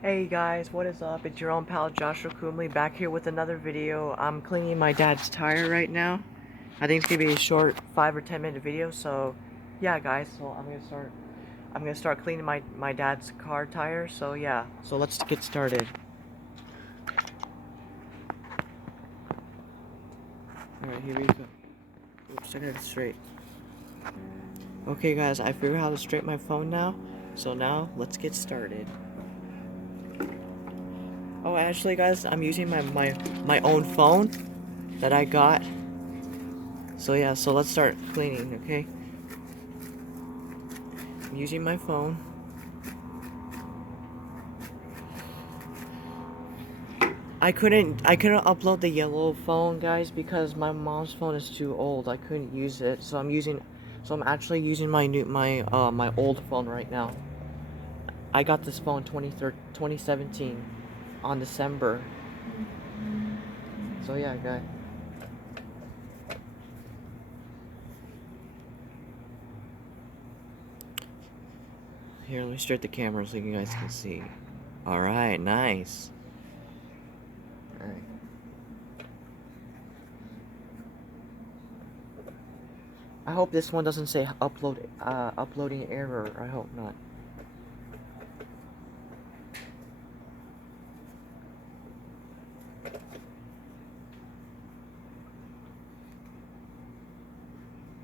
Hey guys, what is up? It's your own pal Joshua Kumley back here with another video. I'm cleaning my dad's tire right now. I think it's gonna be a short 5 or 10 minute video. So yeah guys, so I'm gonna start cleaning my dad's car tire. So yeah, so let's get started. Alright, here we go. Oops, I got it straight. Okay guys, I figured out how to straighten my phone now. So now let's get started. Oh, actually guys, I'm using my own phone that I got. So yeah, so let's start cleaning, okay? I'm using my phone. I couldn't upload the yellow phone, guys, because my mom's phone is too old. I couldn't use it. So I'm actually using my old phone right now. I got this phone 2017 on December. So yeah, guys. Here, let me start the camera so you guys can see. All right, nice. All right. I hope this one doesn't say uploading error. I hope not.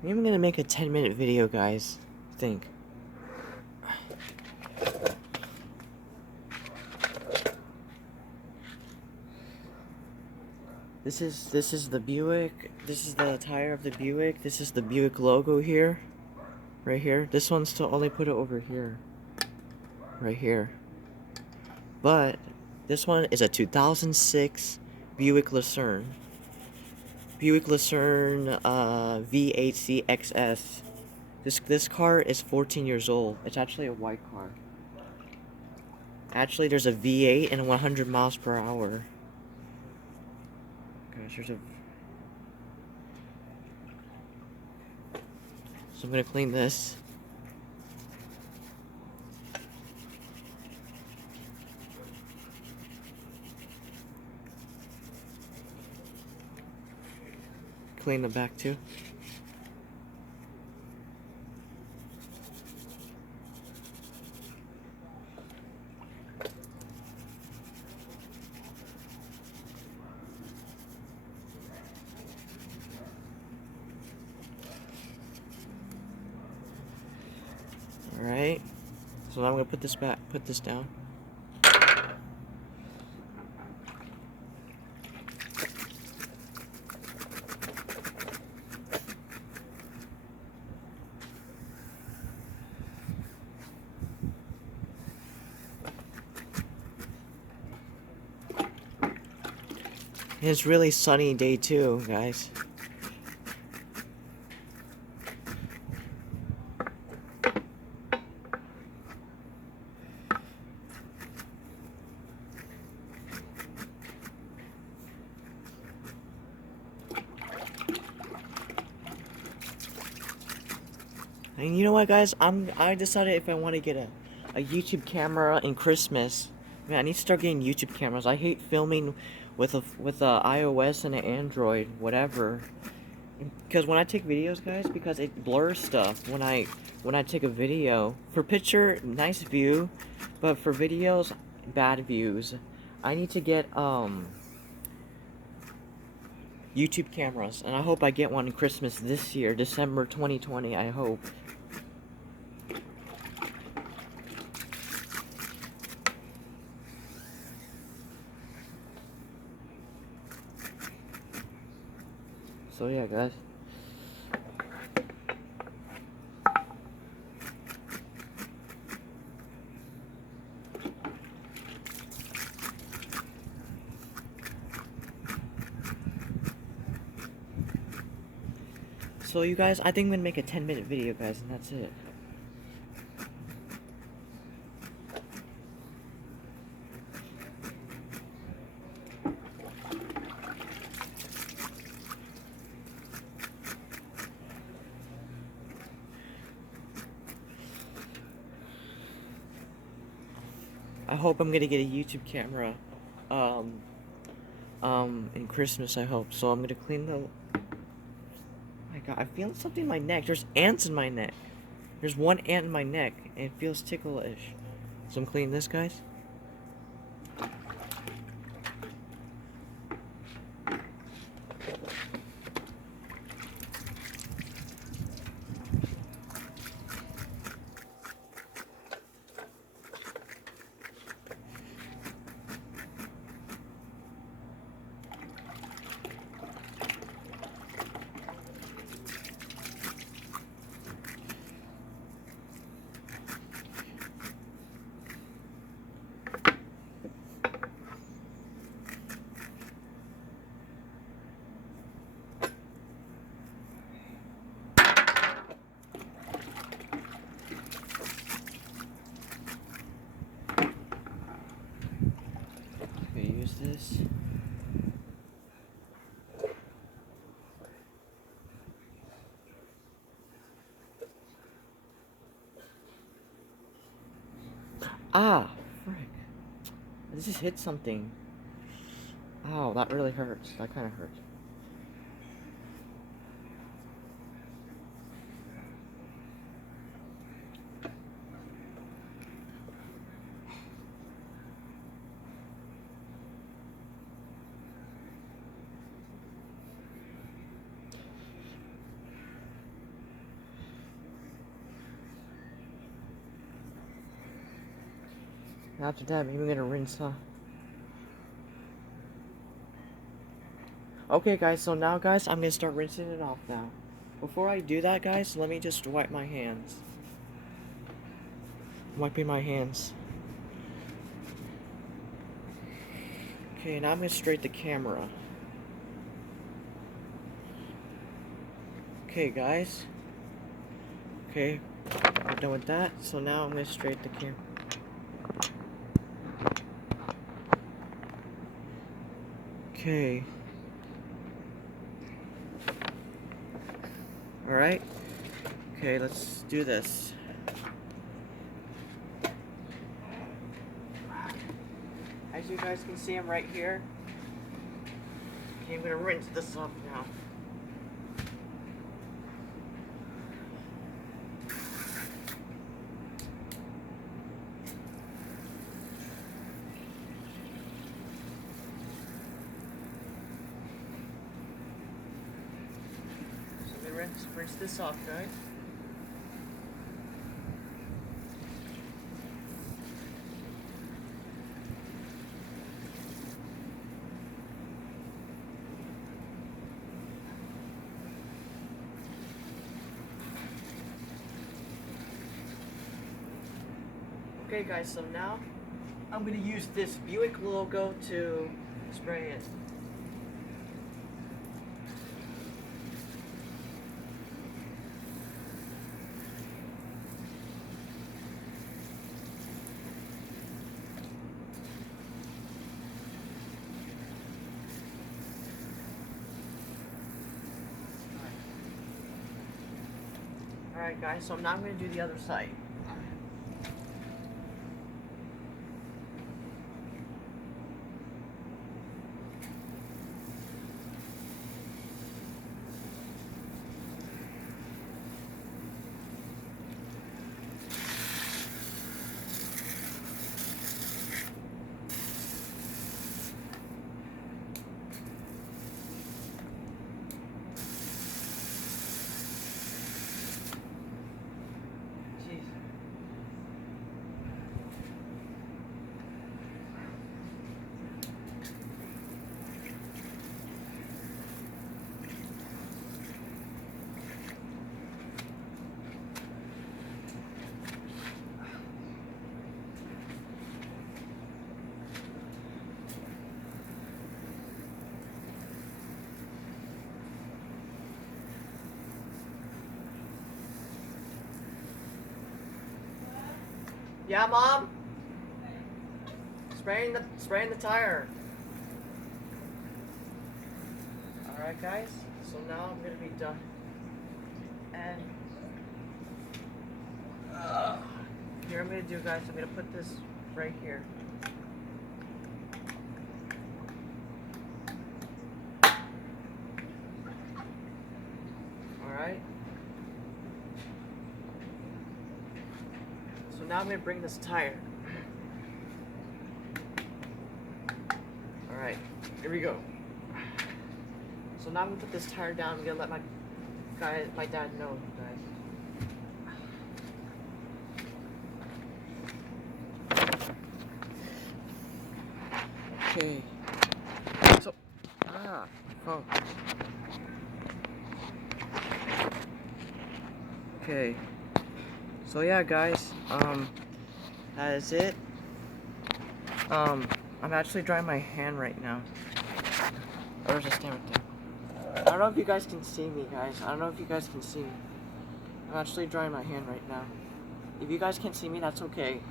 Maybe I'm gonna make a 10-minute video, guys. I think. This is the Buick. This is the tire of the Buick. This is the Buick logo here. Right here. This one's to only put it over here. Right here. But this one is a 2006 Buick Lucerne. Buick Lucerne V8 CXS. This car is 14 years old. It's actually a white car. Actually, there's a V8 and 100 miles per hour. Gosh, there's a... So I'm gonna clean this. Clean the back too. Alright. So now I'm gonna put this down. It's really sunny day too, guys. And you know what, guys? I decided if I want to get a YouTube camera in Christmas. Man, I need to start getting YouTube cameras. I hate filming with a iOS and an Android, whatever. Because when I take videos, guys, because it blurs stuff when I take a video. For picture, nice view, but for videos, bad views. I need to get YouTube cameras, and I hope I get one in Christmas this year, December 2020, I hope. So yeah, guys. So you guys, I think I'm gonna make a 10-minute video, guys, and that's it. I hope I'm gonna get a YouTube camera. Um, in Christmas, I hope. So I'm gonna clean the. Oh my God, I feel something in my neck. There's ants in my neck. There's one ant in my neck, and it feels ticklish. So I'm cleaning this, guys. Okay, use this. Ah, frick. I just hit something. Ow, that really hurts. That kind of hurts. After that, maybe I'm gonna rinse off. Okay, guys, so now, guys, I'm gonna start rinsing it off now. Before I do that, guys, let me just wipe my hands. Wiping my hands. Okay, now I'm gonna straight the camera. Okay, guys. Okay, we're done with that. So now I'm gonna straight the camera. Okay. Alright. Okay, let's do this. As you guys can see, I'm right here. Okay, I'm gonna rinse this off now. So I'm gonna rinse this off, guys. Okay, guys, so now I'm gonna use this Buick logo to spray it. Alright, guys, so now I'm gonna do the other side. Jeez. Yeah, Mom? Spraying the tire. Alright, guys, so now I'm gonna be done. And here I'm gonna do, guys, I'm gonna put this right here. Alright. So now I'm going to bring this tire. Alright, here we go. So now I'm going to put this tire down. I'm going to let my dad know, guys. Okay. So, phone. Okay. So yeah, guys, that is it. I'm actually drying my hand right now. There's a stand right there. I don't know if you guys can see me, guys. I don't know if you guys can see me. I'm actually drying my hand right now. If you guys can't see me, that's okay.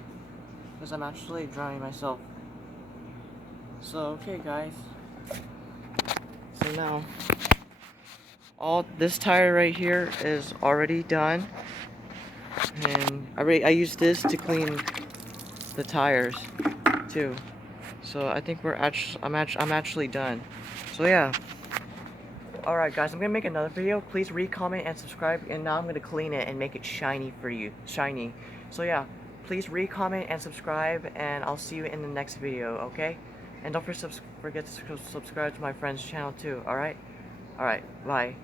Because I'm actually drying myself. So, okay, guys. So now, all this tire right here is already done. And I used this to clean the tires, too. So I think I'm actually done. So yeah. Alright guys, I'm gonna make another video. Please comment and subscribe, and now I'm gonna clean it and make it shiny for you. Shiny. So yeah, please comment and subscribe, and I'll see you in the next video, okay? And don't forget to subscribe to my friend's channel too, alright? Alright, bye.